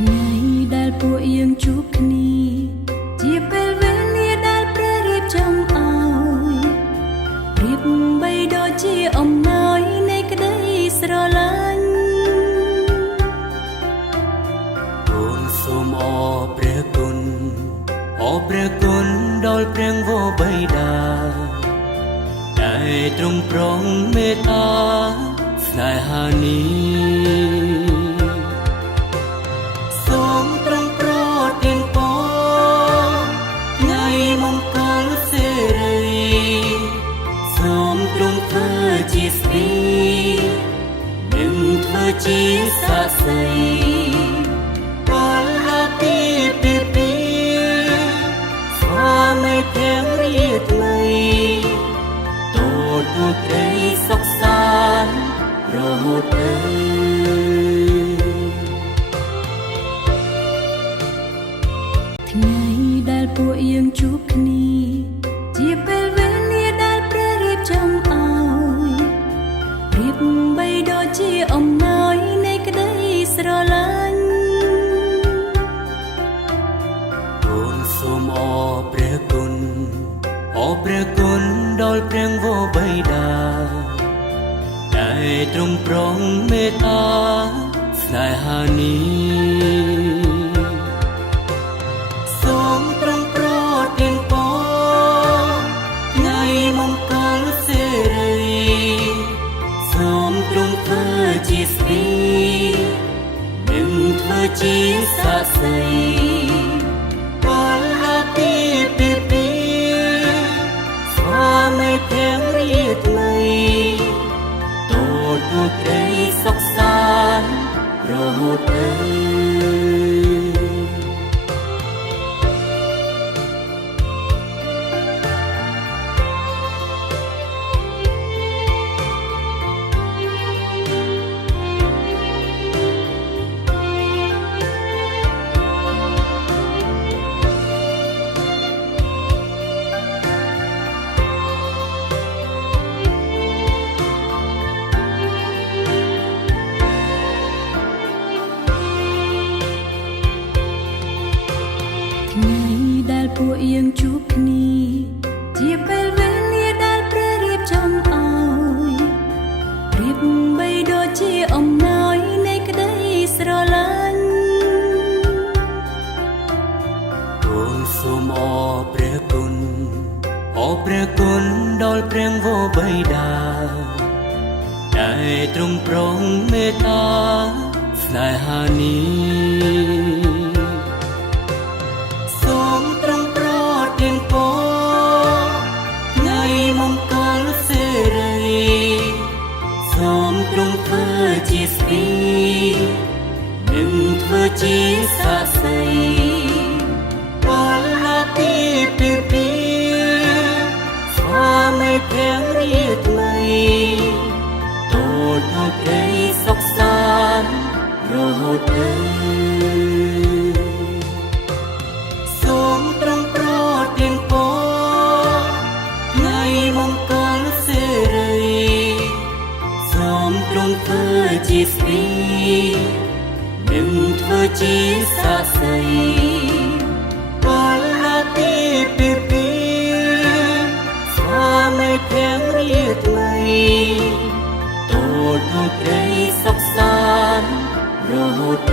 ថ្ងៃដែលពួកយើងជួបគ្នាជាពេលវេលាដែលព្រះរៀបចំឲ្យប្រៀបបីដូចជាអំណោយនៃក្តីស្រឡាញ់អូនសូមអរព្រះគុណអរព្រះគុណដល់ព្រះវរបិតាដែលទ្រង់ប្រងមេត្តាស្នេហានេះសូមទ្រង់ប្រទានពរថ្ងៃមង្គលសិរីសូមទ្រង់ធ្វើជាស្ពាយនិងធ្វើជាសាក្សីពលពីពីស្វាមីទាំងរាថ្មីទូក្តីសុខសាន្តរហូតថ្ងៃដែលពួកយើងជួបគ្នាជាពេលវេលាដែលព្រះរៀបចំឲ្យប្រៀបបីដូចជាអំណោយនៃក្តីស្រឡាញ់អូនសូមអរព្រះគុណអរព្រះគុណដល់ព្រះវរបិតាដែលទ្រង់ប្រងមេត្តាស្នេហានេះសូមទ្រង់ប្រទានពរថ្ងៃមង្គលសិរីសូមទ្រង់ធ្វើជាស្ពាយនិងធ្វើជាសាក្សីពលពីស្វាមីទាំងរាថ្មីទូក្តីសុខសាន្តរហូតថ្ងៃដែលពួកយើងជួបគ្នាជាពេលវេលាដែលព្រះរៀបចំឲ្យប្រៀបបីដូចជាអំណោយនៃក្តីស្រឡាញ់អូនសូមអរព្រះគុណអរព្រះគុណដល់ព្រះវរបិតាដែលទ្រង់ប្រងមេត្តាស្នេហានេះសូមទ្រង់ប្រទានពរថ្ងៃមង្គលសិរីសូមទ្រង់ធ្វើជាស្ពាយនិងធ្វើជាសាក្សីពលពីស្វាមីទាំងរាថ្មីទូក្តីសុខសាន្តរហូតសូមទ្រង់ប្រទានពរថ្ងៃមង្គលសិរីសូមទ្រង់ធ្វើជាស្ពាយនិងធ្វើជាសាក្សីពលពីស្វាមីទាំងរាថ្មីទូក្តីសុខសាន្តរហូត